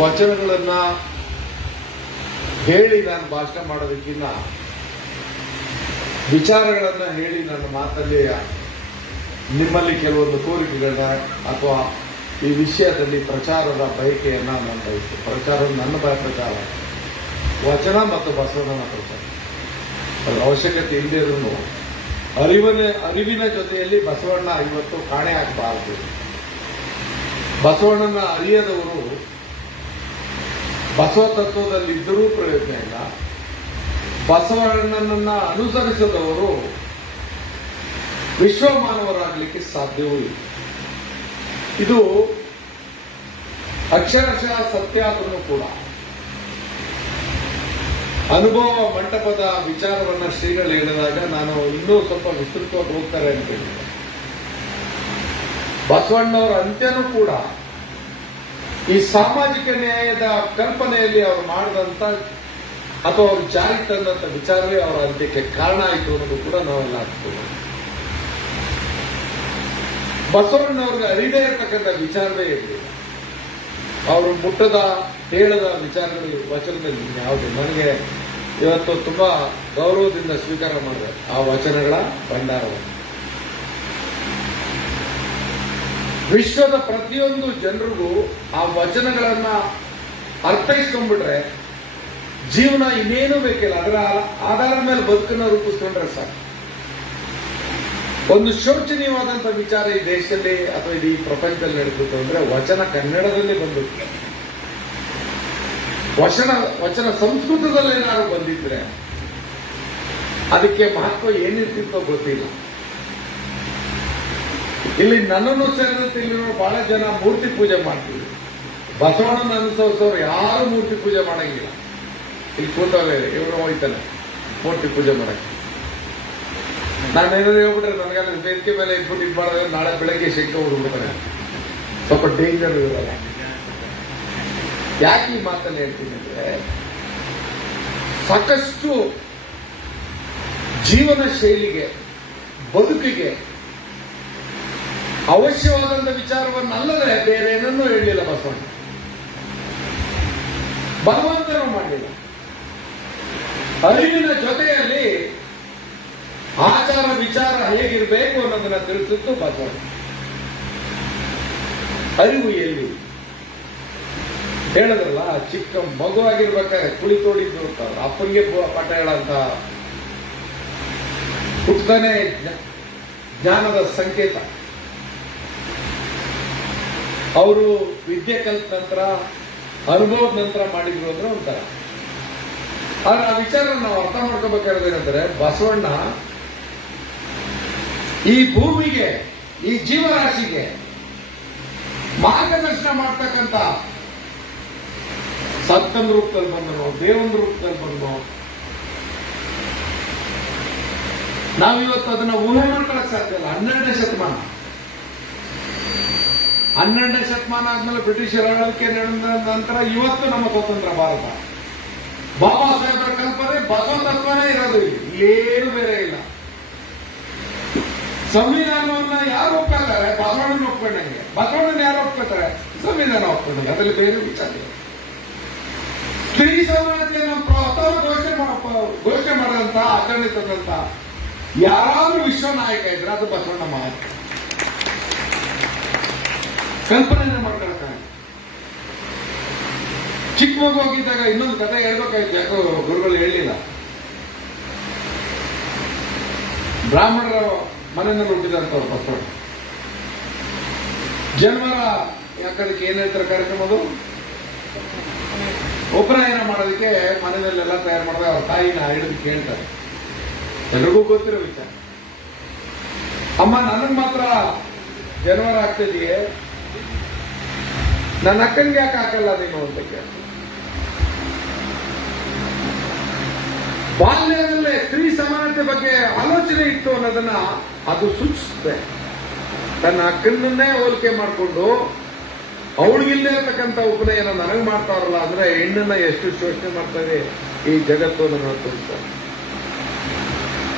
ವಚನಗಳನ್ನ ಹೇಳಿ ನಾನು ಭಾಷಣ ಮಾಡೋದಕ್ಕಿಂತ ವಿಚಾರಗಳನ್ನ ಹೇಳಿ ನನ್ನ ಮಾತಲ್ಲಿ ನಿಮ್ಮಲ್ಲಿ ಕೆಲವೊಂದು ಕೋರಿಕೆಗಳನ್ನ ಅಥವಾ ಈ ವಿಷಯದಲ್ಲಿ ಪ್ರಚಾರದ ಬಯಕೆಯನ್ನ ನಾನು ಬಯಸ್ತೇನೆ. ಪ್ರಚಾರ ನನ್ನ ಪ್ರಚಾರ ವಚನ ಮತ್ತು ಬಸವಣ್ಣನ ಪ್ರಚಾರ ಅದರ ಅವಶ್ಯಕತೆ ಇಲ್ಲದಿರೂ ಅರಿವಿನ ಜೊತೆಯಲ್ಲಿ ಬಸವಣ್ಣ ಇವತ್ತು ಕಾಣೆ ಆಗಬಾರದು. ಬಸವಣ್ಣನ ಅರಿಯದವರು ಬಸವ ತತ್ವದಲ್ಲಿ ಇದ್ದರೂ ಪ್ರಯೋಜನ ಇಲ್ಲ. ಬಸವಣ್ಣನನ್ನ ಅನುಸರಿಸದವರು ವಿಶ್ವಮಾನವರಾಗಲಿಕ್ಕೆ ಸಾಧ್ಯವೂ ಇಲ್ಲ. ಇದು ಅಕ್ಷರಶಃ ಸತ್ಯ ಆದರೂ ಕೂಡ ಅನುಭವ ಮಂಟಪದ ವಿಚಾರವನ್ನ ಶ್ರೀಗಳು ಹೇಳಿದಾಗ ನಾನು ಇನ್ನೂ ಸ್ವಲ್ಪ ವಿಸ್ತೃತವಾಗಿ ಹೋಗ್ತಾರೆ ಅಂತ ಹೇಳಿದೆ. ಬಸವಣ್ಣವರ ಅಂತ್ಯನೂ ಕೂಡ ಈ ಸಾಮಾಜಿಕ ನ್ಯಾಯದ ಕಲ್ಪನೆಯಲ್ಲಿ ಅವರು ಮಾಡಿದಂತ ಅಥವಾ ಅವರು ಜಾರಿಗೆ ತಂದಂತ ವಿಚಾರವೇ ಅವರ ಅಂತ್ಯಕ್ಕೆ ಕಾರಣ ಆಯಿತು ಅನ್ನೋದು ಕೂಡ ನಾವೆಲ್ಲ ಹಾಕ್ತೀವಿ. ಬಸವಣ್ಣವ್ರಿಗೆ ಅರಿದೇ ಇರತಕ್ಕಂಥ ವಿಚಾರವೇ ಇರಲಿಲ್ಲ. ಅವರು ಮುಟ್ಟದ ಹೇಳದ ವಿಚಾರಗಳು ವಚನದಲ್ಲಿ ಯಾವುದು ನನಗೆ ಇವತ್ತು ತುಂಬಾ ಗೌರವದಿಂದ ಸ್ವೀಕಾರ ಮಾಡಿದೆ ಆ ವಚನಗಳ ಭಂಡಾರವನ್ನು. ವಿಶ್ವದ ಪ್ರತಿಯೊಂದು ಜನರಿಗೂ ಆ ವಚನಗಳನ್ನ ಅರ್ಥೈಸ್ಕೊಂಡ್ಬಿಟ್ರೆ ಜೀವನ ಇನ್ನೇನು ಬೇಕಿಲ್ಲ. ಅದರ ಆಧಾರದ ಮೇಲೆ ಬದುಕನ್ನು ರೂಪಿಸ್ಕೊಂಡ್ರೆ ಸಾಕು. ಒಂದು ಶೋಚನೀಯವಾದಂತ ವಿಚಾರ ಈ ದೇಶದಲ್ಲಿ ಅಥವಾ ಇಡೀ ಪ್ರಪಂಚದಲ್ಲಿ ನಡೆದಿತ್ತು ಅಂದ್ರೆ ವಚನ ಕನ್ನಡದಲ್ಲಿ ಬಂದಿತ್ತು. ವಚನ ಸಂಸ್ಕೃತದಲ್ಲಿ ಏನಾದ್ರು ಬಂದಿದ್ರೆ ಅದಕ್ಕೆ ಮಹತ್ವ ಏನಿರ್ತಿತ್ತೋ ಗೊತ್ತಿಲ್ಲ. ಇಲ್ಲಿ ನನ್ನನ್ನು ಸೇರಿದಂತೆ ಇಲ್ಲಿರೋ ಬಹಳ ಜನ ಮೂರ್ತಿ ಪೂಜೆ ಮಾಡ್ತೀವಿ. ಬಸವಣ್ಣನ ಅನುಸರಿಸೋರು ಯಾರು ಮೂರ್ತಿ ಪೂಜೆ ಮಾಡಂಗಿಲ್ಲ. ಇಲ್ಲಿ ಕೂತವ್ರೆ ಇವರು ಹೋಯ್ತಾನೆ ಮೂರ್ತಿ ಪೂಜೆ ಮಾಡಕ್ಕೆ. ನಾನೇನಾದ್ರು ಹೇಳ್ಬಿಟ್ರೆ ನನಗೆಲ್ಲ ವೇದಿಕೆ ಮೇಲೆ ಇಟ್ಬಿಟ್ಟು ಇದು ಮಾಡಿದ್ರೆ ನಾಳೆ ಬೆಳಗ್ಗೆ ಶಂಕ ಹೊಡ್ಬಿಡ್ತಾನೆ. ಸ್ವಲ್ಪ ಡೇಂಜರ್ ಇರಲ್ಲ. ಯಾಕೆ ಈ ಮಾತನ್ನು ಹೇಳ್ತೀನಿ ಅಂದ್ರೆ ಸಾಕಷ್ಟು ಜೀವನ ಶೈಲಿಗೆ ಬದುಕಿಗೆ ಅವಶ್ಯವಾದಂತ ವಿಚಾರವನ್ನಲ್ಲದೆ ಬೇರೆ ಏನನ್ನೂ ಹೇಳಲಿಲ್ಲ ಬಸವಣ್ಣ. ಭಗವಂತನೂ ಮಾಡಲಿಲ್ಲ. ಅರಿವಿನ ಜೊತೆಯಲ್ಲಿ ಆಚಾರ ವಿಚಾರ ಹೇಗಿರಬೇಕು ಅನ್ನೋದನ್ನ ತಿಳಿಸಿದ್ದು ಬಸವಣ್ಣ. ಅರಿವು ಎಲ್ಲಿ ಹೇಳಿದ್ರಲ್ಲ, ಚಿಕ್ಕ ಮಗು ಆಗಿರ್ಬೇಕಾದ್ರೆ ಕುಳಿ ತೋಡಿದ್ದು ಅಂತ ಅಪ್ಪನಿಗೆ ಪಾಠ ಹೇಳಂತ ಹುಟ್ಟತಾನೆ ಜ್ಞಾನದ ಸಂಕೇತ. ಅವರು ವಿದ್ಯೆ ಕಲಿತ ನಂತರ ಅನುಭವದ ನಂತರ ಮಾಡಿದ್ರು ಅಂದ್ರೆ ಒಂಥರ. ಆದ್ರೆ ಆ ವಿಚಾರ ನಾವು ಅರ್ಥ ಮಾಡ್ಕೋಬೇಕಾದ್ರೆ ಬಸವಣ್ಣ ಈ ಭೂಮಿಗೆ ಈ ಜೀವರಾಶಿಗೆ ಮಾರ್ಗದರ್ಶನ ಮಾಡ್ತಕ್ಕಂಥ ಸತ್ತನ ರೂಪದಲ್ಲಿ ಬಂದನು, ದೇವನ ರೂಪದಲ್ಲಿ ಬಂದನು. ನಾವಿವತ್ತು ಅದನ್ನ ಊಹೆ ಮಾಡ್ಕೊಳಕ್ ಸಾಧ್ಯ ಇಲ್ಲ. 12ನೇ ಶತಮಾನ ಆದ್ಮೇಲೆ ಬ್ರಿಟಿಷರ ಆಳ್ವಿಕೆ ನಡೆದ ನಂತರ ಇವತ್ತು ನಮ್ಮ ಸ್ವತಂತ್ರ ಭಾರತ. ಬಾಬಾ ಸಾಹೇಬರ ಕಲ್ಪನೆ ಬಸವ ತತ್ವನೇ ಇರೋದು, ಏನು ಬೇರೆ ಇಲ್ಲ. ಸಂವಿಧಾನವನ್ನ ಯಾರು ಒಪ್ಕೊಳ್ತಾರೆ? ಬಸವಣ್ಣನ ಒಪ್ಕೊಂಡಂಗೆ. ಬಸವಣ್ಣನ ಯಾರು ಒಪ್ಕೊಳ್ತಾರೆ? ಸಂವಿಧಾನ ಒಪ್ಕೊಂಡಂಗೆ. ಅದರಲ್ಲಿ ಬೇರೆ ವಿಚಾರ ಇಲ್ಲ. ಸ್ತ್ರೀ ಸಮಾನತೆಯನ್ನು ಘೋಷಣೆ ಮಾಡಿದಂತ ಆಚರಣೆ ತಂದಂತ ಯಾರಾದ್ರೂ ವಿಶ್ವ ನಾಯಕ ಇದ್ರೆ ಅದು ಬಸವಣ್ಣ ಮಾತ್ರ. ಕಲ್ಪನೆ ಮಾಡ್ಕೊಳ್ತಾನೆ. ಚಿಕ್ಕ ಮಗು ಹೋಗಿದ್ದಾಗ ಇನ್ನೊಂದು ಕಥೆ ಹೇಳ್ಬೇಕಾಯ್ತು, ಯಾಕೋ ಗುರುಗಳು ಹೇಳಿಲ್ಲ. ಬ್ರಾಹ್ಮಣರ ಮನೆಯಲ್ಲಿ ಹುಟ್ಟಿದಂತವ್ರು ಬಸವಣ್ಣ. ಜನವರ ಯಾಕದಕ್ಕೆ ಏನ್ ಹೇಳ್ತಾರೆ ಕಾರ್ಯಕ್ರಮದು? ಉಪನಯನ ಮಾಡೋದಕ್ಕೆ ಮನೆಯಲ್ಲೆಲ್ಲ ತಯಾರು ಮಾಡಿದಾಗ ಅವ್ರ ತಾಯಿನ ಹಿಡಿದು ಕೇಳ್ತಾರೆ. ಎಲ್ರಿಗೂ ಗೊತ್ತಿರೋ ವಿಚಾರ. ಅಮ್ಮ ನನಗ್ ಮಾತ್ರ ಜನವರ ಆಗ್ತಿದೆಯೇ, ನನ್ನ ಅಕ್ಕನಿಗೆ ಯಾಕೆ ಹಾಕಲ್ಲ ನೀನು ಅಂತ ಕೇಳ್ತಾರೆ. ಬಾಲ್ಯದಲ್ಲೇ ಸ್ತ್ರೀ ಸಮಾನತೆ ಬಗ್ಗೆ ಆಲೋಚನೆ ಇತ್ತು ಅನ್ನೋದನ್ನ ಅದು ಸೂಚಿಸುತ್ತೆ. ತನ್ನ ಅಕ್ಕನನ್ನೇ ಹೋಲಿಕೆ ಮಾಡಿಕೊಂಡು ಅವಳಿಗಿಲ್ಲೇ ಇರ್ತಕ್ಕಂಥ ಉಪನಯನ ನನಗೆ ಮಾಡ್ತಾರಲ್ಲ ಅಂದ್ರೆ ಹೆಣ್ಣನ್ನ ಎಷ್ಟು ಶೋಷಣೆ ಮಾಡ್ತಾರೆ ಈ ಜಗತ್ತು ಅನ್ನೋದನ್ನ ತೋರಿಸ್ತಾರೆ.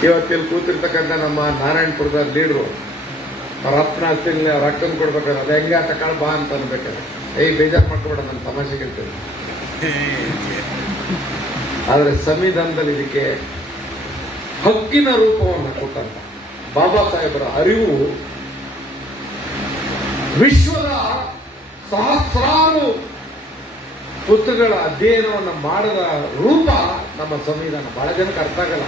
ಇವತ್ತಿಲ್ಲಿ ಕೂತಿರ್ತಕ್ಕಂಥ ನಮ್ಮ ನಾರಾಯಣಪುರದ ಲೀಡ್ರು ರತ್ನ ಅಷ್ಟಿಲ್ಲ ರೊಕ್ಕನ್ ಕೊಡ್ಬೇಕಾದ್ರೆ ಅದು ಹೆಂಗ ತಗೊಳ್ ಬಾ ಅಂತ ಅನ್ಬೇಕಾದ್ರೆ ಬೇಜಾರು ಮಾಡ್ಕೊಬೇಡ, ನಾನು ತಮಾಷೆ ಕೇಳ್ತೇನೆ. ಆದರೆ ಸಂವಿಧಾನದಲ್ಲಿ ಇದಕ್ಕೆ ಹಕ್ಕಿನ ರೂಪವನ್ನು ಕೊಟ್ಟಂತ ಬಾಬಾ ಸಾಹೇಬರ ಅರಿವು ವಿಶ್ವದ ಸಹಸ್ರಾರು ಪುಸ್ತಕಗಳ ಅಧ್ಯಯನವನ್ನು ಮಾಡದ ರೂಪ ನಮ್ಮ ಸಂವಿಧಾನ. ಬಹಳ ಜನಕ್ಕೆ ಅರ್ಥ ಆಗಲ್ಲ.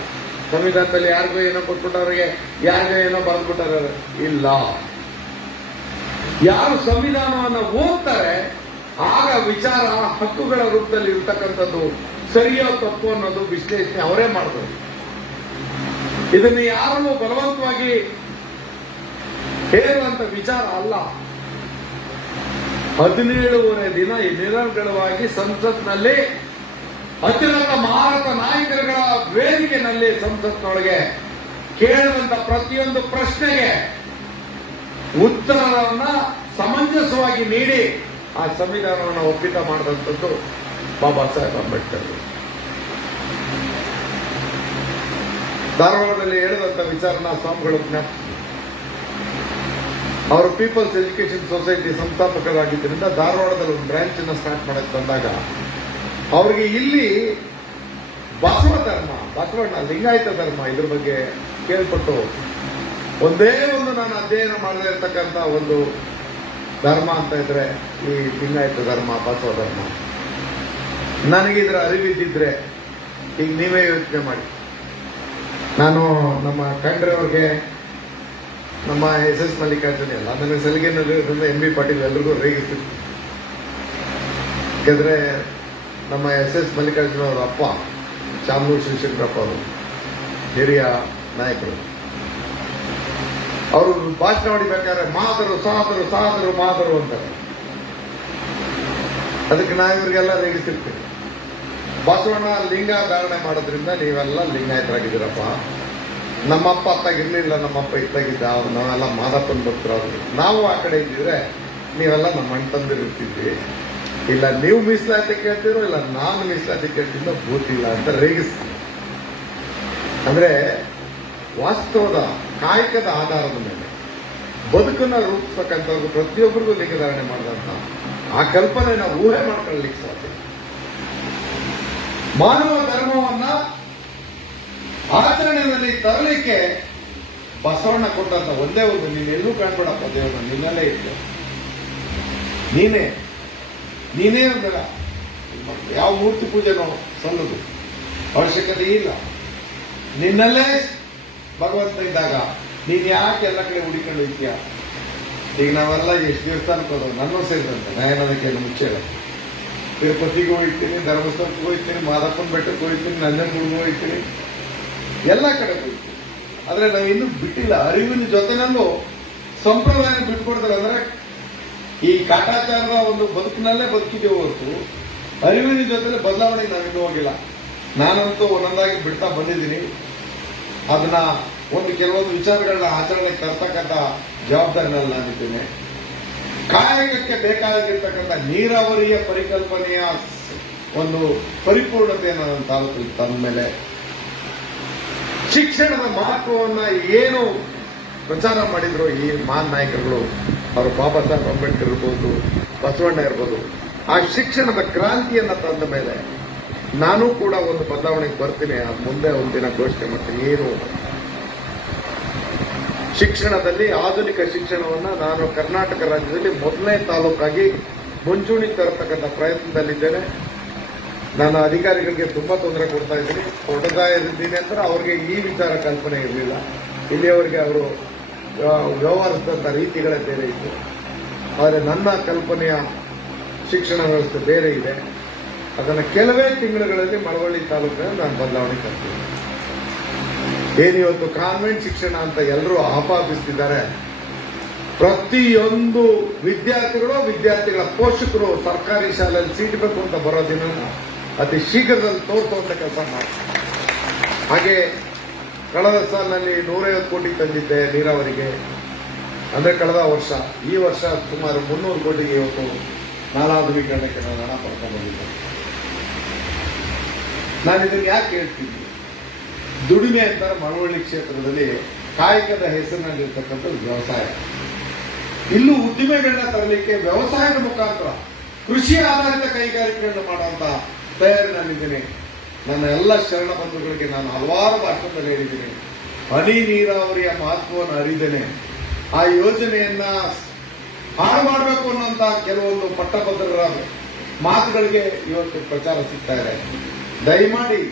ಸಂವಿಧಾನದಲ್ಲಿ ಯಾರಿಗೂ ಏನೋ ಕೊಟ್ಬಿಟ್ಟವ್ರಿಗೆ, ಯಾರಿಗೂ ಏನೋ ಬರೆದ್ಬಿಟ್ಟವ್ರೆ ಇಲ್ಲ. ಯಾರು ಸಂವಿಧಾನವನ್ನು ಓದ್ತಾರೆ ಆಗ ವಿಚಾರ ಹಕ್ಕುಗಳ ರೂಪದಲ್ಲಿ ಇರ್ತಕ್ಕಂಥದ್ದು ಸರಿಯೋ ತಪ್ಪು ಅನ್ನೋದು ವಿಶ್ಲೇಷಣೆ ಅವರೇ ಮಾಡ್ಬೋದು. ಇದನ್ನು ಯಾರನ್ನು ಬಲವಂತವಾಗಿ ಹೇಳುವಂತ ವಿಚಾರ ಅಲ್ಲ. 17 ದಿನ ನಿರಂತರವಾಗಿ ಸಂಸತ್ನಲ್ಲಿ ಅತ್ಯುನ್ನತ ಮಾರಕ ನಾಯಕರುಗಳ ವೇದಿಕೆಯಲ್ಲಿ ಸಂಸತ್ನೊಳಗೆ ಕೇಳುವಂತ ಪ್ರತಿಯೊಂದು ಪ್ರಶ್ನೆಗೆ ಉತ್ತರವನ್ನ ಸಮಂಜಸವಾಗಿ ನೀಡಿ ಆ ಸಂವಿಧಾನವನ್ನು ಒಪ್ಪಿತ ಮಾಡಿದಂಥದ್ದು ಬಾಬಾ ಸಾಹೇಬ್ ಅಂಬೇಡ್ಕರ್. ಧಾರವಾಡದಲ್ಲಿ ಹೇಳಿದಂತ ವಿಚಾರನ ಸ್ವಾಮಿಗಳು ಜ್ಞಾಪಿಸಿದರು. ಅವರು ಪೀಪಲ್ಸ್ ಎಜುಕೇಶನ್ ಸೊಸೈಟಿ ಸಂಸ್ಥಾಪಕರಾಗಿದ್ದರಿಂದ ಧಾರವಾಡದಲ್ಲಿ ಒಂದು ಬ್ರಾಂಚ್ ಅನ್ನು ಸ್ಟಾರ್ಟ್ ಮಾಡಕ್ಕೆ ಬಂದಾಗ ಅವರಿಗೆ ಇಲ್ಲಿ ಬಸವ ಧರ್ಮ, ಬಸವಣ್ಣ ಲಿಂಗಾಯತ ಧರ್ಮ ಇದ್ರ ಬಗ್ಗೆ ಕೇಳ್ಪಟ್ಟು ಒಂದೇ ಒಂದು ನಾನು ಅಧ್ಯಯನ ಮಾಡದೇ ಇರ್ತಕ್ಕಂಥ ಒಂದು ಧರ್ಮ ಅಂತ ಇದ್ರೆ ಈ ಲಿಂಗಾಯತ ಧರ್ಮ, ಬಸವ ಧರ್ಮ. ನನಗೆ ಇದರ ಅರಿವಿದ್ದಿದ್ರೆ ಈಗ ನೀವೇ ಯೋಚನೆ ಮಾಡಿ. ನಾನು ನಮ್ಮ ಕಂಡ್ರವ್ರಿಗೆ, ನಮ್ಮ SS ಮಲ್ಲಿಕಾರ್ಜುನ ಎಲ್ಲ ನನಗೆ ಸಲಿಗೆಯಿಂದ MB ಪಾಟೀಲ್ ಎಲ್ರಿಗೂ ರೇಗಿಸ್ತಿತ್ತು. ಯಾಕಂದ್ರೆ ನಮ್ಮ SS ಮಲ್ಲಿಕಾರ್ಜುನ ಅವರ ಅಪ್ಪ ಶಾಮನೂರು ಶಿವಶಂಕರಪ್ಪ ಅವರು ಹಿರಿಯ ನಾಯಕರು. ಅವರು ಭಾಷಣ ಹೊಡಿಬೇಕಾದ್ರೆ ಮಾದರು ಸಾದರು ಸಾದರು ಮಾದರು ಅಂತಾರೆ. ಅದಕ್ಕೆ ನಾವು ಇವರಿಗೆಲ್ಲ ರೇಗಿಸ್ತಿರ್ತೀವಿ. ಬಸವಣ್ಣ ಲಿಂಗ ಧಾರಣೆ ಮಾಡೋದ್ರಿಂದ ನೀವೆಲ್ಲ ಲಿಂಗಾಯತರಾಗಿದ್ದೀರಪ್ಪ. ನಮ್ಮಪ್ಪ ಅತ್ತಾಗಿರ್ಲಿಲ್ಲ, ನಮ್ಮಪ್ಪ ಇತ್ತಾಗಿದ್ದ, ನಾವೆಲ್ಲ ಮಾದಪ್ಪನ ಭಕ್ತರಾದ್ರು. ನಾವು ಆ ಕಡೆ ಇದ್ದಿದ್ರೆ ನೀವೆಲ್ಲ ನಮ್ಮ ಅಣ್ಣ ತಂದಿರ್ತಿದ್ವಿ. ಇಲ್ಲ ನೀವು ಮೀಸಲಾತಿ ಕೇಳ್ತಿರೋ, ಇಲ್ಲ ನಾನು ಮೀಸಲಾತಿ ಕೇಳ್ತಿದ್ದ ಗೊತ್ತಿಲ್ಲ ಅಂತ ರೇಗಿಸ್ತೀವಿ. ಅಂದ್ರೆ ವಾಸ್ತವದ ಕಾಯಕದ ಆಧಾರದ ಮೇಲೆ ಬದುಕನ್ನ ರೂಪಿಸ್ತಕ್ಕಂಥವ್ರು ಪ್ರತಿಯೊಬ್ಬರಿಗೂ ಲಿಂಗ ಧಾರಣೆ ಮಾಡಿದಂತ ಆ ಕಲ್ಪನೆ ನಾವು ಊಹೆ ಮಾಡ್ಕೊಳ್ಳಲಿಕ್ಕೆ ಸಾಧ್ಯ. ಮಾನವ ಧರ್ಮವನ್ನ ಆಚರಣೆಯಲ್ಲಿ ತರಲಿಕ್ಕೆ ಬಸವಣ್ಣ ಕೊಟ್ಟಂತ ಒಂದೇ ಒಂದು, ನೀನೆಲ್ಲೂ ಕಾಣ್ಬೇಡಪ್ಪ ದೇವರನ್ನ, ನಿನ್ನಲ್ಲೇ ಇತ್ತು, ನೀನೇ ಬೇಡ, ಯಾವ ಮೂರ್ತಿ ಪೂಜೆನೋ ಸಲ್ಲದು, ಅವಶ್ಯಕತೆ ಇಲ್ಲ. ನಿನ್ನಲ್ಲೇ ಭಗವಂತ ಇದ್ದಾಗ ನೀನ್ ಯಾಕೆ ಎಲ್ಲ ಕಡೆ ಹುಡಿಕೊಂಡು ಹೋಗ್ತೀಯ? ಈಗ ನಾವೆಲ್ಲ ಎಷ್ಟು ದೇವಸ್ಥಾನಕ್ಕೆ ಹೋದವು, ನನ್ನ ಸೇರಿದಂತೆ ನಯನದಕ್ಕೆ ಮುಚ್ಚೆ ತಿರುಪತಿಗೂ ಹೋಗ್ತೀನಿ, ಧರ್ಮಸ್ಥಳಕ್ಕೂ ಹೋಗ್ತೀನಿ, ಮಾದಪ್ಪನ ಬೆಟ್ಟಕ್ಕೆ ಹೋಗ್ತೀನಿ, ನಂಜನಗೂಡಿಗೂ ಹೋಗ್ತೀನಿ, ಎಲ್ಲ ಕಡೆ ಹೋಗ್ತೀನಿ. ಆದ್ರೆ ನಾವು ಇನ್ನೂ ಬಿಟ್ಟಿಲ್ಲ. ಅರಿವಿನ ಜೊತೆನಲ್ಲೂ ಸಂಪ್ರದಾಯ ಬಿಟ್ಕೊಡ್ತಾರೆ. ಅಂದ್ರೆ ಈ ಕಾಟಾಚಾರದ ಒಂದು ಬದುಕಿನಲ್ಲೇ ಬದುಕಿದ್ದೇವೆ ಹೊರತು ಅರಿವಿನ ಜೊತೆಲೆ ಬದಲಾವಣೆಗೆ ನಾವಿನ್ನೂ ಹೋಗಿಲ್ಲ. ನಾನಂತೂ ಒಂದೊಂದಾಗಿ ಬಿಡ್ತಾ ಬಂದಿದ್ದೀನಿ. ಅದನ್ನ ಕೆಲವೊಂದು ವಿಚಾರಗಳನ್ನ ಆಚರಣೆಗೆ ತರ್ತಕ್ಕಂಥ ಜವಾಬ್ದಾರಿನಲ್ಲಿ ನಾನಿದ್ದೇನೆ. ಕಾಯಕಕ್ಕೆ ಬೇಕಾಗಿರ್ತಕ್ಕಂಥ ನೀರಾವರಿಯ ಪರಿಕಲ್ಪನೆಯ ಒಂದು ಪರಿಪೂರ್ಣತೆಯನ್ನು ನನ್ನ ತಾಲೂಕಲ್ಲಿ ತಂದ ಮೇಲೆ ಶಿಕ್ಷಣದ ಮಹತ್ವವನ್ನ ಏನು ಪ್ರಚಾರ ಮಾಡಿದ್ರು ಈ ಮಹಾನ್ ನಾಯಕರುಗಳು, ಅವರು ಬಾಬಾ ಸಾಹೇಬ್ ಅಂಬೇಡ್ಕರ್ ಇರ್ಬೋದು, ಬಸವಣ್ಣ ಇರ್ಬೋದು, ಆ ಶಿಕ್ಷಣದ ಕ್ರಾಂತಿಯನ್ನ ತಂದ ಮೇಲೆ ನಾನು ಕೂಡ ಒಂದು ಬದಲಾವಣೆಗೆ ಬರ್ತೀನಿ. ಮುಂದೆ ಒಂದಿನ ಘೋಷಣೆ ಮಾಡ್ತೀನಿ. ಏನು ಶಿಕ್ಷಣದಲ್ಲಿ ಆಧುನಿಕ ಶಿಕ್ಷಣವನ್ನ ನಾನು ಕರ್ನಾಟಕ ರಾಜ್ಯದಲ್ಲಿ ಮೊದಲನೇ ತಾಲೂಕಾಗಿ ಮುಂಚೂಣಿ ತರತಕ್ಕಂಥ ಪ್ರಯತ್ನದಲ್ಲಿದ್ದೇನೆ. ನಾನು ಅಧಿಕಾರಿಗಳಿಗೆ ತುಂಬಾ ತೊಂದರೆ ಕೊಡ್ತಾ ಇದ್ದೀನಿ. ಕೊಡ್ತಾ ಇದ್ದೀನಿ ಅಂದ್ರೆ ಅವ್ರಿಗೆ ಈ ವಿಚಾರ ಕಲ್ಪನೆ ಇರಲಿಲ್ಲ. ಇಲ್ಲಿಯವರೆಗೆ ಅವರು ವ್ಯವಹರಿಸಿದಂಥ ರೀತಿಗಳೇ ಬೇರೆ ಇತ್ತು. ಆದರೆ ನನ್ನ ಕಲ್ಪನೆಯ ಶಿಕ್ಷಣ ವ್ಯವಸ್ಥೆ ಬೇರೆ ಇದೆ. ಅದನ್ನು ಕೆಲವೇ ತಿಂಗಳುಗಳಲ್ಲಿ ಮಳವಳ್ಳಿ ತಾಲೂಕಿನಲ್ಲಿ ನಾನು ಬದಲಾವಣೆ ತರ್ತೀನಿ. ಏನಿವತ್ತು ಕಾನ್ವೆಂಟ್ ಶಿಕ್ಷಣ ಅಂತ ಎಲ್ಲರೂ ಆಪಾದಿಸ್ತಿದ್ದಾರೆ. ಪ್ರತಿಯೊಂದು ವಿದ್ಯಾರ್ಥಿಗಳ ಪೋಷಕರು ಸರ್ಕಾರಿ ಶಾಲೆಯಲ್ಲಿ ಸೀಟ್ ಬೇಕು ಅಂತ ಬರೋದಿನ ಅತಿ ಶೀಘ್ರದಲ್ಲಿ ತೋರಿಸುವಂತ ಕೆಲಸ ಮಾಡ್ತಾರೆ. ಹಾಗೆ ಕಳೆದ ಸಾಲಿನಲ್ಲಿ 150 ಕೋಟಿ ತಂದಿದ್ದೆ ನೀರಾವರಿಗೆ, ಅಂದ್ರೆ ಕಳೆದ ವರ್ಷ. ಈ ವರ್ಷ ಸುಮಾರು 300 ಕೋಟಿಗೆ ಇವತ್ತು ನಾಲಾಧುನೀಕರಣಕ್ಕೆ ನಾನು ಹಣ ಪಡ್ಕೊಂಡು ಬಂದಿದ್ದೆ. ನಾನು ಇದನ್ನು ಯಾಕೆ ಹೇಳ್ತೀನಿ? ದುಡಿಮೆ ಅಂತಾರೆ ಮಳವಳ್ಳಿ ಕ್ಷೇತ್ರದಲ್ಲಿ ಕಾಯಕದ ಹೆಸರಿನಲ್ಲಿರ್ತಕ್ಕಂಥದ್ದು ವ್ಯವಸಾಯ. ಇಲ್ಲೂ ಉದ್ದಿಮೆಗಳನ್ನ ತರಲಿಕ್ಕೆ ವ್ಯವಸಾಯದ ಮುಖಾಂತರ ಕೃಷಿ ಆಧಾರಿತ ಕೈಗಾರಿಕೆಗಳನ್ನು ಮಾಡುವಂತ ತಯಾರಿನಲ್ಲಿದ್ದೇನೆ. ನನ್ನ ಎಲ್ಲ ಶರಣ ಬಂಧುಗಳಿಗೆ ನಾನು ಹಲವಾರು ಭಾಷಣದಲ್ಲಿ ಹೇಳಿದ್ದೇನೆ. ಹನಿ ನೀರಾವರಿಯ ಮಹತ್ವವನ್ನು ಅರಿದ್ದೇನೆ. ಆ ಯೋಜನೆಯನ್ನ ಹಾಳು ಮಾಡಬೇಕು ಅನ್ನುವಂತ ಕೆಲವೊಂದು ಪಟ್ಟಭದ್ರರ ಮಾತುಗಳಿಗೆ ಇವತ್ತು ಪ್ರಚಾರ ಸಿಗ್ತಾ ಇದೆ. ದಯಮಾಡಿ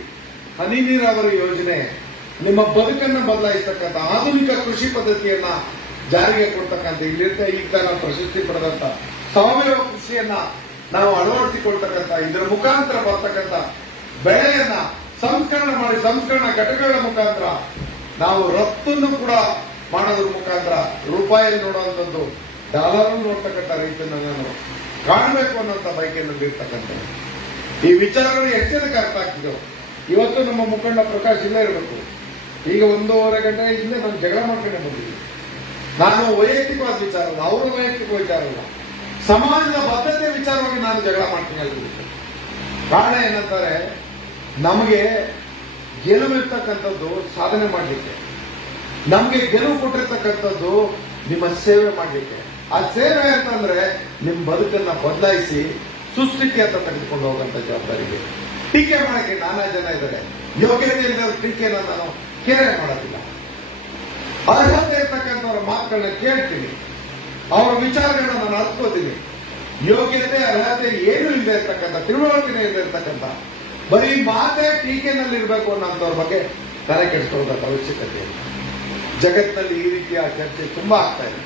ಹನಿ ನೀರಾವರಿ ಯೋಜನೆ ನಿಮ್ಮ ಬದುಕನ್ನು ಬದಲಾಯಿಸತಕ್ಕಂಥ ಆಧುನಿಕ ಕೃಷಿ ಪದ್ಧತಿಯನ್ನ ಜಾರಿಗೆ ಕೊಡ್ತಕ್ಕಂಥ ಇಲ್ಲಿರ್ತ ಈಗ ತಾನು ಪ್ರಶಸ್ತಿ ಪಡೆದಂತ ಸಾವಯವ ಕೃಷಿಯನ್ನ ನಾವು ಅಳವಡಿಸಿಕೊಳ್ತಕ್ಕಂಥ ಇದರ ಮುಖಾಂತರ ಬರ್ತಕ್ಕಂಥ ಬೆಳೆಯನ್ನ ಸಂಸ್ಕರಣಾ ಘಟಕಗಳ ಮುಖಾಂತರ ನಾವು ರಫ್ತನ್ನು ಕೂಡ ಮಾಡೋದ್ರ ಮುಖಾಂತರ ರೂಪಾಯಿಯಲ್ಲಿ ನೋಡುವಂಥದ್ದು ಡಾಲರ್ ನೋಡ್ತಕ್ಕಂಥ ರೈತನ ನಾನು ಕಾಣಬೇಕು ಅನ್ನೋಂಥ ಬಯಕೆಯನ್ನು ಇರ್ತಕ್ಕಂಥ ಈ ವಿಚಾರಗಳು ಎಷ್ಟೇದಕ್ಕೆ ಅರ್ಥ ಆಗ್ತಿದ್ದವು. ಇವತ್ತು ನಮ್ಮ ಮುಖಂಡ ಪ್ರಕಾಶ್ ಇಲ್ಲೇ ಇರಬೇಕು. ಈಗ 1.5 ಗಂಟೆ ಹಿಂದೆ ನಾನು ಜಗಳ ಮಾಡ್ಕೊಂಡೆ ಬಂದಿದ್ದೀನಿ. ನಾನು ವೈಯಕ್ತಿಕವಾದ ವಿಚಾರ ಅಲ್ಲ, ಅವರ ವೈಯಕ್ತಿಕ ವಿಚಾರ ಅಲ್ಲ, ಸಮಾಜದ ಬದ್ಧತೆ ವಿಚಾರವಾಗಿ ನಾನು ಜಗಳ ಮಾಡ್ತೀನಿ ಅಲ್ಲಿರುತ್ತೆ. ಕಾರಣ ಏನಂತಾರೆ, ನಮಗೆ ಗೆಲುವಿರ್ತಕ್ಕಂಥದ್ದು ಸಾಧನೆ ಮಾಡಲಿಕ್ಕೆ, ನಮಗೆ ಗೆಲುವು ಕೊಟ್ಟಿರ್ತಕ್ಕಂಥದ್ದು ನಿಮ್ಮ ಸೇವೆ ಮಾಡಲಿಕ್ಕೆ. ಆ ಸೇವೆ ಅಂತಂದ್ರೆ ನಿಮ್ಮ ಬದುಕನ್ನ ಬದಲಾಯಿಸಿ ಸುಸ್ಥಿತಿ ಅಂತ ತೆಗೆದುಕೊಂಡು ಹೋಗುವಂತ ಜವಾಬ್ದಾರಿಗೆ. ಟೀಕೆ ಮಾಡಕ್ಕೆ ನಾನಾ ಜನ ಇದ್ದಾರೆ. ಯೋಗ್ಯತೆ ಇಲ್ಲದ ಟೀಕೆನ ನಾನು ಕೇರೆ ಮಾಡೋದಿಲ್ಲ. ಅರ್ಹತೆ ಇರ್ತಕ್ಕಂಥವ್ರ ಮಾತುಗಳನ್ನ ಕೇಳ್ತೀನಿ, ಅವರ ವಿಚಾರಗಳನ್ನ ನಾನು ಅರ್ಕೋತೀನಿ. ಯೋಗ್ಯತೆ ಅರ್ಹತೆ ಏನು ಇಲ್ಲದೆ ಇರ್ತಕ್ಕಂಥ, ತಿಳುವಳಿಕೆ ಇಲ್ಲದೆ ಇರ್ತಕ್ಕಂಥ ಬರೀ ಮಾತೇ ಟೀಕೆನಲ್ಲಿ ಇರಬೇಕು ಅನ್ನೋಂಥವ್ರ ಬಗ್ಗೆ ತಲೆ ಕೆಡಿಸ್ಕೊಳ್ಳೋದ ಅವಶ್ಯಕತೆ ಇಲ್ಲ. ಜಗತ್ತಿನಲ್ಲಿ ಈ ರೀತಿಯ ಚರ್ಚೆ ತುಂಬಾ ಆಗ್ತಾ ಇದೆ.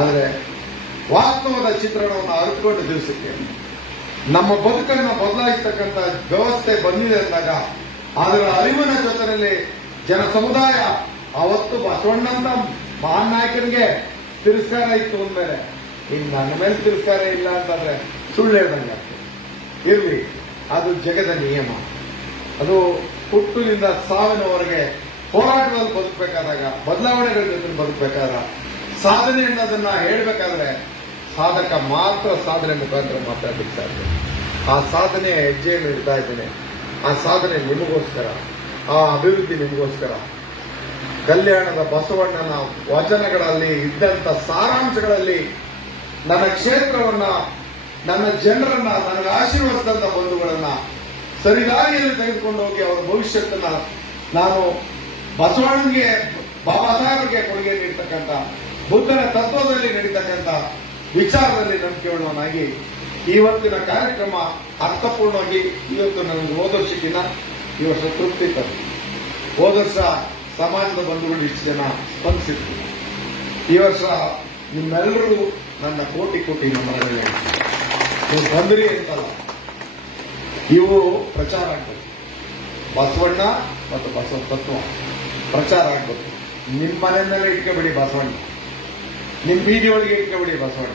ಆದರೆ ವಾಸ್ತವದ ಚಿತ್ರಣವನ್ನು ಅರಿತುಕೊಂಡ ದಿವಸಕ್ಕೆ ನಮ್ಮ ಬದುಕನ್ನು ಬದಲಾಯಿಸತಕ್ಕಂಥ ವ್ಯವಸ್ಥೆ ಬಂದಿದೆ ಅಂದಾಗ ಅದರ ಅರಿವಿನ ಜೊತೆಯಲ್ಲಿ ಜನ ಸಮುದಾಯ ಅವತ್ತು ಬಸವಣ್ಣಂತ ಮಹಾನ್ ನಾಯಕನಿಗೆ ತಿರಸ್ಕಾರ ಇತ್ತು ಅಂದ್ಮೇಲೆ ಈಗ ನನ್ನ ಮೇಲೆ ತಿರಸ್ಕಾರ ಇಲ್ಲ ಅಂತಂದ್ರೆ ಸುಳ್ಳು ಹೇಳ್ದಂಗೆ ಇರ್ಲಿ. ಅದು ಜಗದ ನಿಯಮ. ಅದು ಹುಟ್ಟಿನಿಂದ ಸಾವಿನವರೆಗೆ ಹೋರಾಟದಲ್ಲಿ ಬದುಕಬೇಕಾದಾಗ, ಬದಲಾವಣೆಗಳ ಜೊತೆ ಬದುಕಬೇಕಾದ್ರೆ, ಸಾಧನೆ ಅನ್ನೋದನ್ನ ಹೇಳಬೇಕಾದ್ರೆ ಸಾಧಕ ಮಾತ್ರ ಸಾಧನೆ ಮುಖಾಂತರ ಮಾತಾಡಲಿಕ್ಕೆ ಸಾಧ್ಯ. ಆ ಸಾಧನೆಯ ಹೆಜ್ಜೆಯನ್ನು ಇಡ್ತಾ ಇದ್ದೇನೆ. ಆ ಸಾಧನೆ ನಿಮಗೋಸ್ಕರ, ಆ ಅಭಿವೃದ್ಧಿ ನಿಮಗೋಸ್ಕರ. ಕಲ್ಯಾಣದ ಬಸವಣ್ಣನ ವಚನಗಳಲ್ಲಿ ಇದ್ದಂತ ಸಾರಾಂಶಗಳಲ್ಲಿ ನನ್ನ ಕ್ಷೇತ್ರವನ್ನ, ನನ್ನ ಜನರನ್ನ, ನನಗೆ ಆಶೀರ್ವದಿಸಿದಂತ ಬಂಧುಗಳನ್ನ ಸರಿದಾರಿಯಲ್ಲಿ ತೆಗೆದುಕೊಂಡು ಹೋಗಿ ಅವರ ಭವಿಷ್ಯತ್ತನ್ನ ನಾನು ಬಸವಣ್ಣನಿಗೆ, ಬಾಬಾ ಸಾಹೇಬರಿಗೆ ಕೊಡುಗೆ ನೀಡತಕ್ಕಂಥ, ಬುದ್ಧನ ತತ್ವದಲ್ಲಿ ನಡೀತಕ್ಕಂಥ ವಿಚಾರದಲ್ಲಿ ನಂಬಿಕೆಯುಳ್ಳವನಾಗಿ ಇವತ್ತಿನ ಕಾರ್ಯಕ್ರಮ ಅರ್ಥಪೂರ್ಣವಾಗಿ ಇವತ್ತು ನನಗೆ ಹೋದ ವರ್ಷಕ್ಕಿಂತ ಈ ವರ್ಷ ತೃಪ್ತಿ ತಂದು, ಹೋದ ವರ್ಷ ಸಮಾಜದ ಬಂಧುಗಳು ಇಷ್ಟು ಜನ ಸ್ಪಂದಿಸಿದ್ರು. ಈ ವರ್ಷ ನಿಮ್ಮೆಲ್ಲರಿಗೂ ನನ್ನ ಕೋಟಿ ಕೋಟಿ ನಮನಗಳು. ನೀವು ಬಂದ್ರಿ ಅಂತಲ್ಲ, ಇವು ಪ್ರಚಾರ ಆಗ್ಬೇಕು. ಬಸವಣ್ಣ ಮತ್ತು ಬಸವ ತತ್ವ ಪ್ರಚಾರ ಆಗ್ಬೇಕು. ನಿಮ್ಮ ಮನೆಯಲ್ಲೇ ಇಟ್ಕೊಬೇಡಿ ಬಸವಣ್ಣ, ನಿಮ್ಮ ಬೀದಿ ಒಳಗೆ ಇಟ್ಕೊಬೇಡಿ ಬಸವಣ್ಣ.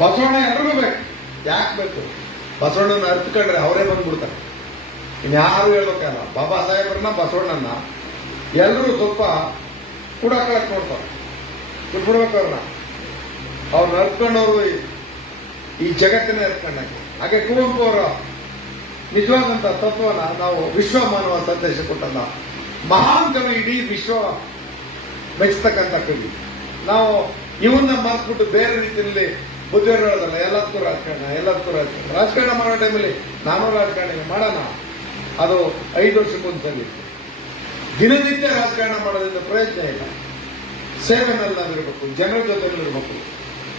ಬಸವಣ್ಣ ಎಲ್ರಿಗೂ ಬೇಕು. ಯಾಕೆ ಬೇಕು? ಬಸವಣ್ಣನ ಅರ್ಥಕೊಂಡ್ರೆ ಅವರೇ ಬಂದ್ಬಿಡ್ತಾರೆ. ಇನ್ಯಾರು ಹೇಳ್ಬೇಕಲ್ಲ. ಬಾಬಾ ಸಾಹೇಬ್ರನ್ನ, ಬಸವಣ್ಣನ ಎಲ್ಲರೂ ಸ್ವಲ್ಪ ಕುಡಕಳಕ್ ನೋಡ್ತಾರೆ, ಬಿಡ್ಬೇಕು ಅವ್ರನ್ನ. ಅವ್ರನ್ನ ಅರ್ತ್ಕೊಂಡವ್ರು ಈ ಜಗತ್ತಿನ ಅರ್ತ್ಕೊಂಡಾಗೆ. ಹಾಗೆ ಕುವೆಂಪು ಅವರ ನಿಜವಾದಂತಹ ತತ್ವನ ನಾವು ವಿಶ್ವ ಮಾನವ ಸಂದೇಶ ಕೊಟ್ಟಲ್ಲ, ಮಹಾನ್ ಕವಿ, ಇಡೀ ವಿಶ್ವ ಮೆಚ್ಚತಕ್ಕಂಥ ಕವಿ. ನಾವು ಇವನ್ನ ಮರೆತ್ಬಿಟ್ಟು ಬೇರೆ ರೀತಿಯಲ್ಲಿ ಬುದ್ಧಿ ಹೇಳೋದಲ್ಲ, ಎಲ್ಲದಕ್ಕೂ ರಾಜಕಾರಣ ಮಾಡೋ ಟೈಮಲ್ಲಿ ನಾನು ರಾಜಕಾರಣ ಮಾಡೋಣ, ಅದು 5 ವರ್ಷಕ್ಕೊಂದ್ಸಲಿ. ದಿನನಿತ್ಯ ರಾಜಕಾರಣ ಮಾಡೋದ್ರಿಂದ ಪ್ರಯೋಜನ ಇಲ್ಲ. ಸೇವೆನಲ್ಲಿ ನಾವಿರಬೇಕು, ಜನರ ಜೊತೆಲಿರಬೇಕು,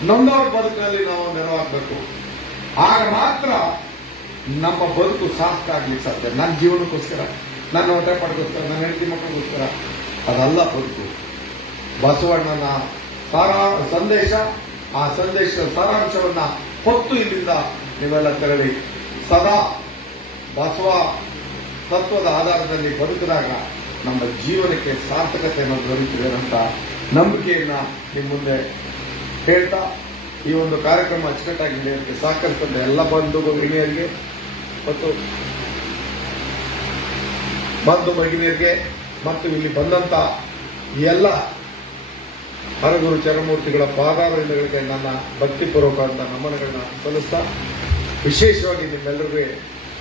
ನೊಂದವ್ರ ಬದುಕಿನಲ್ಲಿ ನಾವು ನೆರವಾಗಬೇಕು. ಆಗ ಮಾತ್ರ ನಮ್ಮ ಬದುಕು ಸಾರ್ಥಕ ಆಗ್ಲಿಕ್ಕೆ ಸಾಧ್ಯ. ನನ್ನ ಜೀವನಕ್ಕೋಸ್ಕರ, ನನ್ನ ಹೊಟ್ಟೆ ಪಡೆಗೋಸ್ಕರ, ನನ್ನ ಹೆಂಡತಿ ಮಕ್ಕಳಿಗೋಸ್ಕರ ಅದಲ್ಲ ಬದುಕು. ಬಸವಣ್ಣನ ಸಂದೇಶ, ಆ ಸಂದೇಶದ ಸಾರಾಂಶವನ್ನ ಹೊತ್ತು ಇಲ್ಲಿಂದ ನೀವೆಲ್ಲ ತೆರಳಿ ಸದಾ ಬಸವ ತತ್ವದ ಆಧಾರದಲ್ಲಿ ಬದುಕಿದಾಗ ನಮ್ಮ ಜೀವನಕ್ಕೆ ಸಾರ್ಥಕತೆಯನ್ನು ದೊರೆಯುತ್ತಿದೆ ಅಂತ ನಂಬಿಕೆಯನ್ನ ನಿಮ್ಮ ಮುಂದೆ ಹೇಳ್ತಾ, ಈ ಒಂದು ಕಾರ್ಯಕ್ರಮ ಅಚ್ಚುಕಟ್ಟಾಗಿ ನಡೆಯಲಿಕ್ಕೆ ಸಹಕರಿಸಿದ ಎಲ್ಲ ಬಂಧು ಭಗಿನಿಯರಿಗೆ ಮತ್ತು ಬಂಧು ಭಗಿನಿಯರಿಗೆ ಮತ್ತು ಇಲ್ಲಿ ಬಂದಂತ ಎಲ್ಲ ಹರಗುರು ಚರಮೂರ್ತಿಗಳ ಪಾದಾರವಿಂದಗಳಿಗೆ ನನ್ನ ಭಕ್ತಿಪೂರ್ವಕವಾದ ನಮನಗಳನ್ನ ಸಲ್ಲಿಸ್ತಾ, ವಿಶೇಷವಾಗಿ ನಿಮ್ಮೆಲ್ಲರಿಗೂ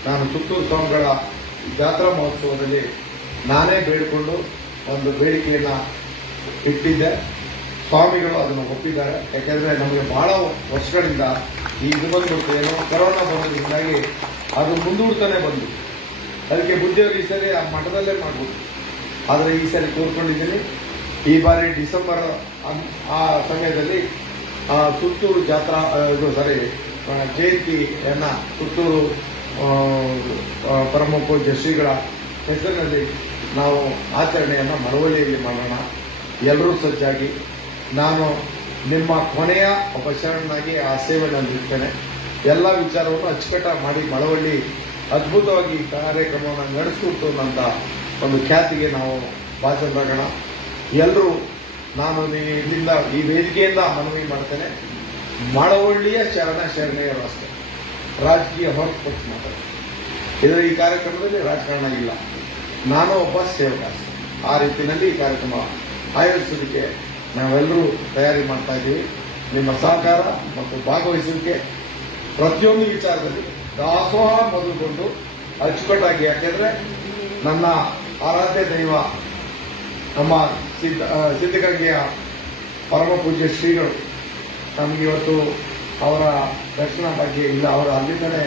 ನಾನು ಸುತ್ತೂರು ಸ್ವಾಮಿಗಳ ಜಾತ್ರಾ ಮಹೋತ್ಸವದಲ್ಲಿ ನಾನೇ ಬೇಡಿಕೊಂಡು ಒಂದು ಬೇಡಿಕೆಯನ್ನ ಇಟ್ಟಿದ್ದೆ. ಸ್ವಾಮಿಗಳು ಅದನ್ನು ಒಪ್ಪಿದ್ದಾರೆ. ಯಾಕೆಂದ್ರೆ ನಮಗೆ ಬಹಳ ವರ್ಷಗಳಿಂದ ಇದು ಬಂದ್ಬಿಟ್ಟು ಏನೋ ಕೊರೋನಾ ಬಂದಿದ್ದಾಗಿ ಅದು ಮುಂದೂಡ್ತಾನೆ ಬಂದು ಅದಕ್ಕೆ ಬುದ್ಧಿಯವರು ಈ ಸರಿ ಆ ಮಠದಲ್ಲೇ ಮಾಡ್ಬೋದು. ಆದರೆ ಈ ಸರಿ ಕೋರ್ಕೊಂಡಿದ್ದೀನಿ. ಈ ಬಾರಿ ಡಿಸೆಂಬರ್ ಆ ಸಮಯದಲ್ಲಿ ಸುತ್ತೂರು ಜಾತ್ರಾ ಜಯಂತಿಯನ್ನ ಸುತ್ತೂರು ಪರಮ ಪೂಜ್ಯ ಶ್ರೀಗಳ ಹೆಸರಿನಲ್ಲಿ ನಾವು ಆಚರಣೆಯನ್ನು ಮಳವಳ್ಳಿಯಲ್ಲಿ ಮಾಡೋಣ. ಎಲ್ಲರೂ ಸಜ್ಜಾಗಿ ನಾನು ನಿಮ್ಮ ಕೊನೆಯ ಒಬ್ಬ ಶರಣನಾಗಿ ಆ ಸೇವೆಯನ್ನು ಇರ್ತೇನೆ. ಎಲ್ಲ ವಿಚಾರವನ್ನು ಅಚ್ಚುಕಟ್ಟಾಗಿ ಮಾಡಿ ಮಳವಳ್ಳಿ ಅದ್ಭುತವಾಗಿ ಈ ಕಾರ್ಯಕ್ರಮವನ್ನು ನಡೆಸ್ಕೊಡ್ತು ಅನ್ನೋಂಥ ಒಂದು ಖ್ಯಾತಿಗೆ ನಾವು ಭಾಜನರಾಗೋಣ. ಎಲ್ಲರೂ ನಾನು ಇಲ್ಲಿಂದ ಈ ವೇದಿಕೆಯಿಂದ ಮನವಿ ಮಾಡ್ತೇನೆ, ಮಳವಳ್ಳಿಯ ಶರಣೆಯರು ಅಷ್ಟೇ, ರಾಜಕೀಯ ಹೊರತುಪಡಿಸಿ ಮಾತಾಡ್ತಾರೆ. ಇದರ ಈ ಕಾರ್ಯಕ್ರಮದಲ್ಲಿ ರಾಜಕಾರಣ ಇಲ್ಲ, ನಾನು ಒಬ್ಬ ಸೇವಕ ಅಷ್ಟೇ. ಆ ರೀತಿಯಲ್ಲಿ ಈ ಕಾರ್ಯಕ್ರಮ ಆಯೋಜಿಸೋದಕ್ಕೆ ನಾವೆಲ್ಲರೂ ತಯಾರಿ ಮಾಡ್ತಾ ಇದ್ದೀವಿ. ನಿಮ್ಮ ಸಹಕಾರ ಮತ್ತು ಭಾಗವಹಿಸುವಿಕೆ ಪ್ರತಿಯೊಂದು ವಿಚಾರದಲ್ಲಿ ದಾಸೋಹ ಮೊದಲುಗೊಂಡು ಅಚ್ಚುಕಟ್ಟಾಗಿ, ಯಾಕೆಂದ್ರೆ ನನ್ನ ಆರಾಧ್ಯ ದೈವ ನಮ್ಮ ಸಿದ್ಧಗಂಗೆಯ ಪರಮ ಪೂಜ್ಯ ಶ್ರೀಗಳು ನಮಗೆ ಇವತ್ತು ಅವರ ದರ್ಶನ ಬಗ್ಗೆ ಇಲ್ಲ, ಅವರು ಅಲ್ಲಿಂದಲೇ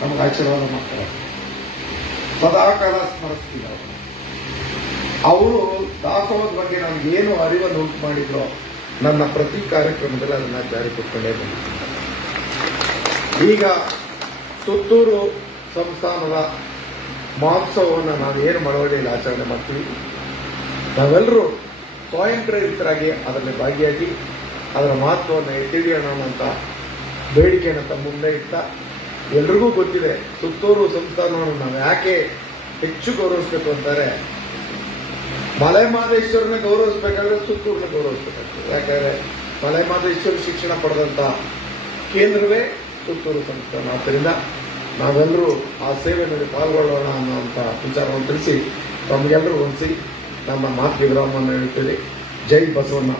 ನಮಗೆ ಆಶೀರ್ವಾದ ಮಾಡ್ತಾರೆ. ಸದಾಕಾಲ ಸ್ಮರಿಸ್ತಿದ್ದಾರೆ. ಅವರು ದಾಸೋಹದ ಬಗ್ಗೆ ನಮ್ಗೆ ಏನು ಅರಿವನ್ನು ಉಂಟು ಮಾಡಿದ್ರೋ ನನ್ನ ಪ್ರತಿ ಕಾರ್ಯಕ್ರಮದಲ್ಲಿ ಅದನ್ನ ಜಾರಿ ಕೊಟ್ಕೊಂಡೇ ಬಂದಿದ್ದಾರೆ. ಈಗ ಸುತ್ತೂರು ಸಂಸ್ಥಾನದ ಮಹೋತ್ಸವವನ್ನು ನಾವು ಏನು ಮಳವಳ್ಳಿಯಲ್ಲಿ ಆಚರಣೆ ಮಾಡ್ತೀವಿ, ನಾವೆಲ್ಲರೂ ಸ್ವಯಂ ಪ್ರೇರಿತರಾಗಿ ಅದರಲ್ಲಿ ಭಾಗಿಯಾಗಿ ಅದರ ಮಹತ್ವವನ್ನು ತಿಳಿಯೋಣ ಅಂತ ಬೇಡಿಕೆಯನ್ನು ತಮ್ಮ ಮುಂದೆ ಇಟ್ಟ. ಎಲ್ರಿಗೂ ಗೊತ್ತಿದೆ ಸುತ್ತೂರು ಸಂಸ್ಥಾನವನ್ನು ನಾವು ಯಾಕೆ ಹೆಚ್ಚು ಗೌರವಿಸಬೇಕು ಅಂತಾರೆ, ಮಲೆ ಮಹದೇಶ್ವರನ ಗೌರವಿಸಬೇಕಾದ್ರೆ ಸುತ್ತೂರನ್ನ ಗೌರವಿಸಬೇಕಾಗ್ತದೆ. ಯಾಕಂದ್ರೆ ಮಲೆ ಮಹದೇಶ್ವರ ಶಿಕ್ಷಣ ಪಡೆದಂತ ಕೇಂದ್ರವೇ ಸುತ್ತೂರು ಸಂಸ್ಥಾನ. ಆದ್ದರಿಂದ ನಾವೆಲ್ಲರೂ ಆ ಸೇವೆಯಲ್ಲಿ ಪಾಲ್ಗೊಳ್ಳೋಣ ಅನ್ನುವಂಥ ವಿಚಾರವನ್ನು ತಿಳಿಸಿ ತಮಗೆಲ್ಲರೂ ಹೊಂದಿಸಿ ನಮ್ಮ ಮಾತಿಗೆ ವಿರಾಮವನ್ನು ಹೇಳ್ತೀವಿ. ಜೈ ಬಸವಣ್ಣ.